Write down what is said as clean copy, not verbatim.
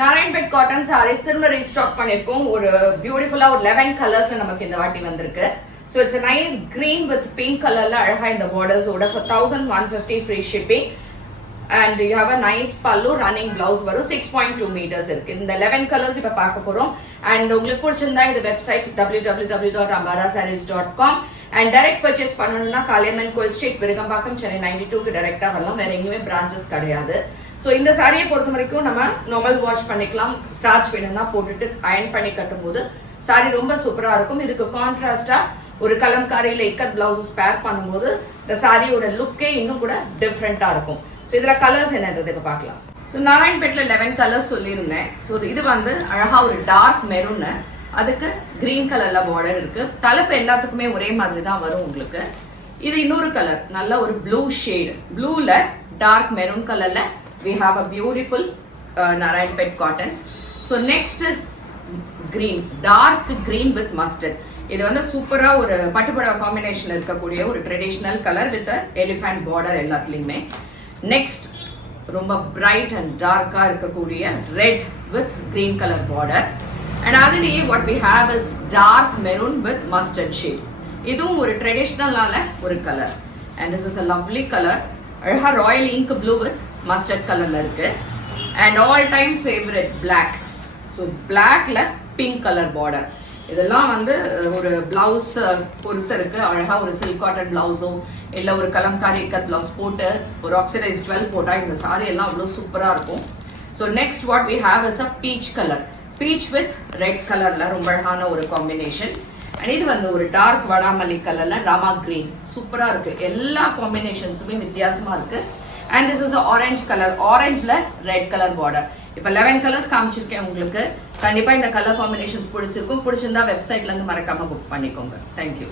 Narayanpet cotton saris திரும்ப restock பண்ணிருக்கோம். ஒரு பியூட்டிஃபுல்லா ஒரு 11 கலர்ஸ்ல நமக்கு இந்த வாட்டி வந்திருக்கு. So it's a nice green with pink colorல அழகா இந்த borders ஓட for 1150 free shipping and you have a nice pallu running blouse வரும் 6.2 meters இருக்கு. இந்த 11 colors இப்ப பார்க்க போறோம் and உங்களுக்கு பிடிச்சிருந்தா இந்த website www.ambarasarees.com and direct purchase பண்ணனும்னா காளியம்மன் கோயில் ஸ்ட்ரீட் விருகம்பாக்கம் சென்னை 92க்கு டைரக்டா வரலாம். வேற எங்கேயுமே பிரான்ச்சஸ் கிடையாது. சோ இந்த சாரியை பொறுத்த வரைக்கும் நம்ம நார்மல் வாஷ் பண்ணிக்கலாம். ஸ்டார்ச் வேணும்னா போட்டுட்டு அயர்ன் பண்ணி கட்டும்போது சாரி ரொம்ப சூப்பரா இருக்கும். இதுக்கு கான்ட்ராஸ்டா ஒரு கலம்காரியில இக்கத் பிளவுசஸ் பேர் பண்ணும்போது இந்த சாரியோட லுக்கே இன்னும் கூட டிஃப்ரெண்டா இருக்கும். ஸோ இதுல கலர்ஸ் என்னன்றது இப்ப பார்க்கலாம். ஸோ நாராயண்பேட்ல 11 கலர்ஸ் சொல்லியிருந்தேன். ஸோ இது வந்து அழகா ஒரு டார்க் மெரூன், அதுக்கு கிரீன் கலர்ல பார்டர் இருக்கு. தலைப்பு எல்லாத்துக்குமே ஒரே மாதிரி தான் வரும் உங்களுக்கு. இது இன்னொரு கலர், நல்ல ஒரு ப்ளூ ஷேட், ப்ளூல டார்க் மெரூன் கலர்ல we have a beautiful Narayanpet cottons. So next is green, dark green with mustard. இது வந்து சூப்பரா ஒரு பட்டுப்புடவை காம்பினேஷன்ல இருக்கக்கூடிய ஒரு traditional colour with elephant border எல்லாத்துலயுமே. நெக்ஸ்ட் ரொம்ப பிரைட் அண்ட் டார்க்கா இருக்கக்கூடிய red with green colour border and அதுலயே what we have is dark maroon with mustard shade. இதுவும் ஒரு ட்ரெடிஷனலான ஒரு colour and this is a lovely colour. அழகா royal ink blue with mustard கலர்ல இருக்கு and all time favourite black. So பிளாக்ல pink colour border. இதெல்லாம் வந்து ஒரு பிளவுஸ் பொறுத்து இருக்கு. அழகா ஒரு சில்க் காட்டன் பிளவுஸோ இல்ல ஒரு கலம்காரி இக்கத் பிளவுஸ் போட்டு ஒரு ஆக்சிடைஸ் ஜுவல் போட்டா இந்த சாரி எல்லாம் அவ்வளவு சூப்பரா இருக்கும். So next what we have is a peach colour, peach with red கலர்ல ரொம்ப அழகான ஒரு காம்பினேஷன். அண்ட் இது வந்து ஒரு டார்க் வடாமல்லி கலர்ல ராமா கிரீன், சூப்பரா இருக்கு. எல்லா காம்பினேஷன்ஸுமே வித்தியாசமா இருக்கு. And this is orange colour, ஆரஞ்சுல ரெட் கலர் பார்டர். இப்ப 11 கலர்ஸ் காமிச்சிருக்கேன் உங்களுக்கு. கண்டிப்பா இந்த கலர் காம்பினேஷன்ஸ் பிடிச்சிருக்கும். பிடிச்சிருந்தா வெப்சைட்ல இருந்து மறக்காம புக் பண்ணிக்கோங்க. தேங்க்யூ.